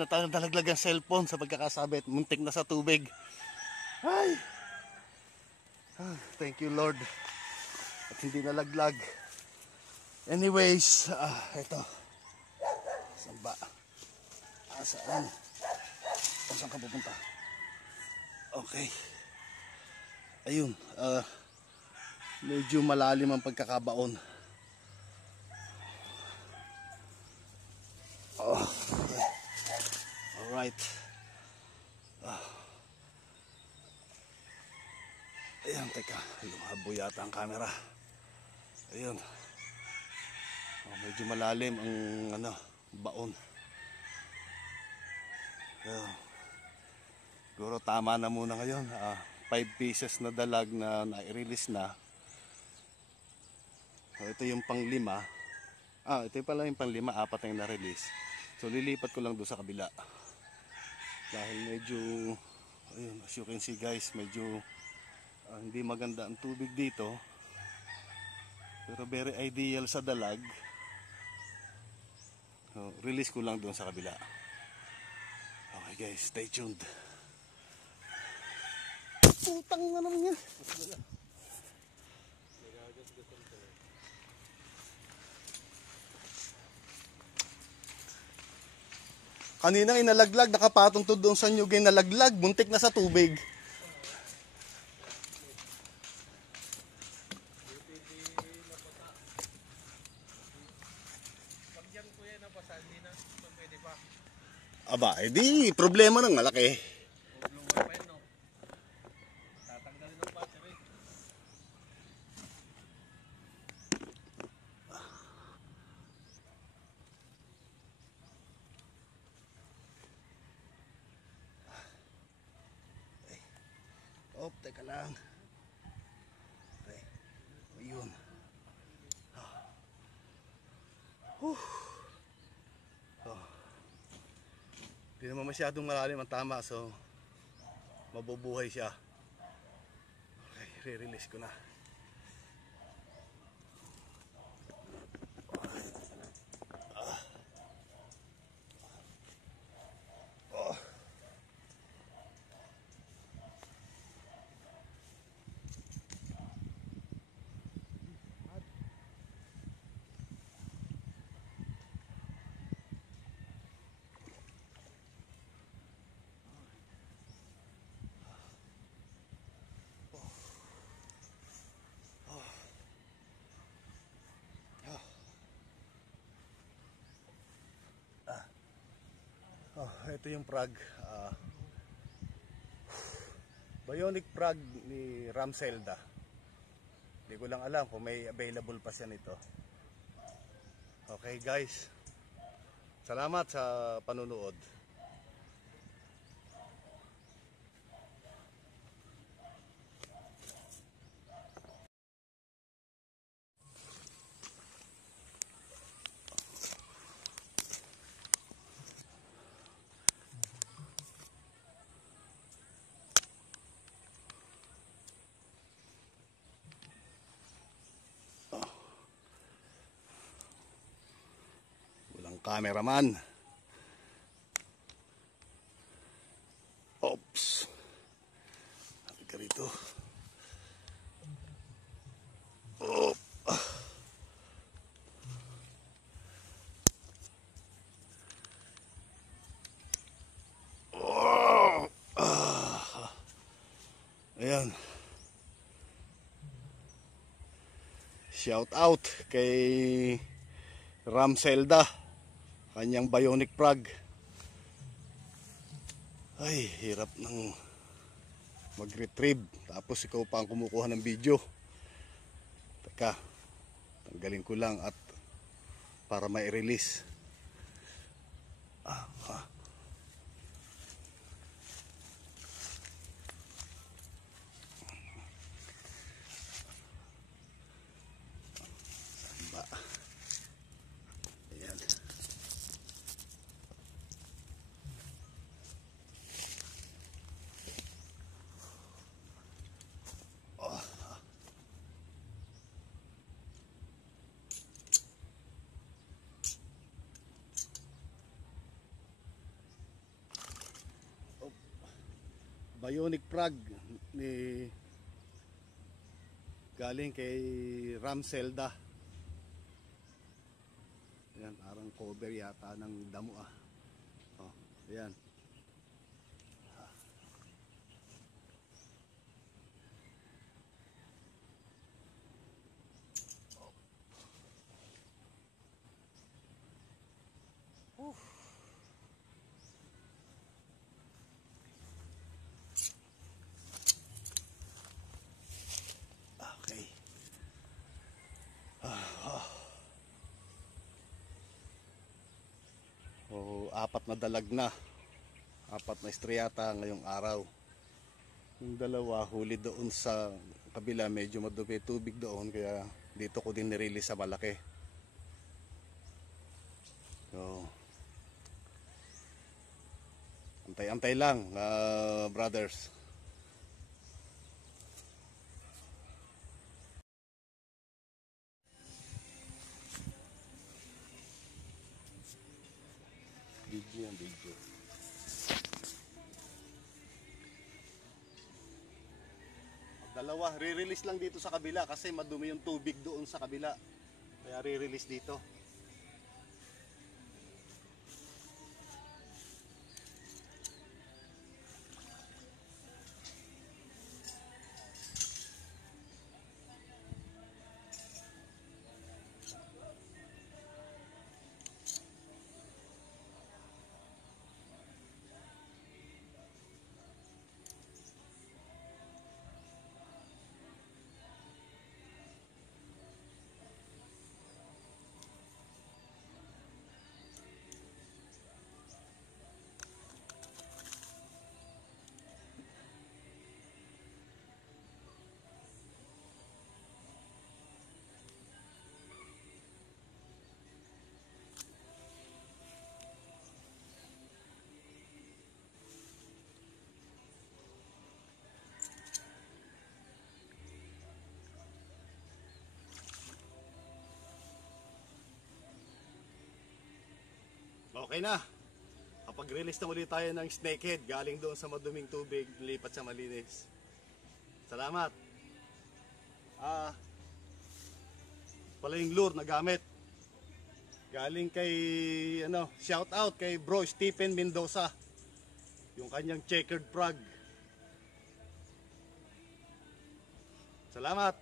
Natalaglag ang cellphone sa pagkakasabit. Muntik na sa tubig. Ay! Thank you Lord. At hindi nalaglag. Anyways, ito. Saan ba? Saan? Saan ka pupunta? Okay. Ayun. Medyo malalim ang pagkakabaon. Okay. Alright. Ayan, teka. Lumabo yata ang camera. Ayun. Medyo malalim ang baon. Ayun. Siguro tama na muna ngayon. 5 pieces na dalag na na-release na. Ito yung pang-5. Ito pala yung pang-5. 4 yung na-release. So lilipat ko lang doon sa kabila. Dahil medyo, ayun, as you can see guys, medyo hindi maganda ang tubig dito. Pero very ideal sa dalag. So, release ko lang doon sa kabila. Okay guys, stay tuned. Putang na naman yan. Kanina inalaglag, nakapatong to doon sa nyug, nalaglag, buntik na sa tubig. Aba, edi problema ng malaki. Teka lang. Okay. Ayun. Hindi naman masyadong malalim ang tama, so mabubuhay siya. Okay, re-release ko na. Ito yung frog. Bionic frog ni Ramselda. Hindi ko lang alam kung may available pa siya nito. Okay guys, salamat sa panunood. Cameraman. Oops. Halika rito. Oh. Oh. Ayan. Shout out kay Ramselda, kanyang bionic frog. Ay, hirap ng mag-retrieve. Tapos ikaw pa ang kumukuha ng video. Teka, tanggalin ko lang at para mai-release. Bionic frog ni galing kay Ram Zelda. Ayan, parang cover yata ng damo ah. Oh, ayan. Okay. Oh, apat na dalag na. Apat na estreyata ngayong araw. Yung dalawa huli doon sa kabila, medyo madumi tubig doon kaya dito ko din nirelease sa malaki. So, antay-antay lang, brothers. Video yan, video. Dalawa, re-release lang dito sa kabila kasi madumi yung tubig doon sa kabila. Kaya re-release dito. Okay na. Kapag-release na ulit tayo ng snakehead galing doon sa maduming tubig, lipat sa malinis. Salamat. Pala yung lure na gamit. Galing kay shout out kay Bro Stephen Mendoza. Yung kanyang checkered frog. Salamat.